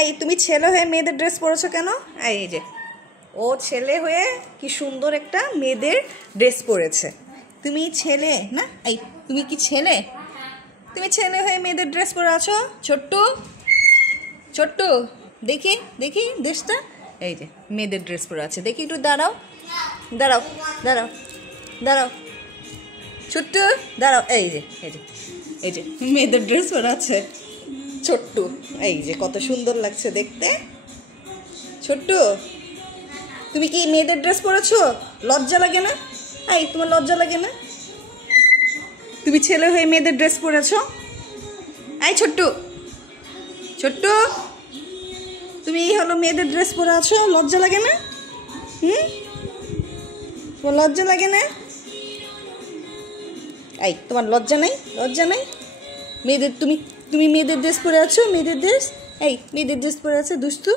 এই তুমি ছেলে হয়ে মেয়েদের ড্রেস পরেছো কেন? এই যে ও ছেলে হয়ে কি সুন্দর একটা মেয়েদের ড্রেস পরেছে। তুমি ছেলে না? এই তুমি কি ছেলে? তুমি ছেলে হয়ে মেয়েদের ড্রেস পরে আছো। ছোট্টু ছোট্টু দেখি দেখি ড্রেসটা। এই যে মেয়েদের ড্রেস পরে আছে, দেখি একটু দাঁড়াও দাঁড়াও দাঁড়াও দাঁড়াও ছোট্টু দাঁড়াও। এই যে এই যে এই যে মেয়েদের ড্রেস পরে আছে ছোট্টু। এই যে কত সুন্দর লাগছে দেখতে। ছোট্টু তুমি কি মেয়েদের ড্রেস পরেছো? লজ্জা লাগে না? এই তোমার লজ্জা লাগে না? তুমি ছেলে হয়ে মেয়েদের ড্রেস পরেছো। এই ছোট্টু ছোট্টু তুমি এই হলো মেয়েদের ড্রেস পরে আছো, লজ্জা লাগে না? তোমার লজ্জা লাগে না? এই তোমার লজ্জা নেই? লজ্জা নেই? মেয়েদের তুমি তুমি মেয়েদের ড্রেস পরে আছো, মেয়েদের ড্রেস। এই মেয়েদের ড্রেস পরে আছে দুষ্টু।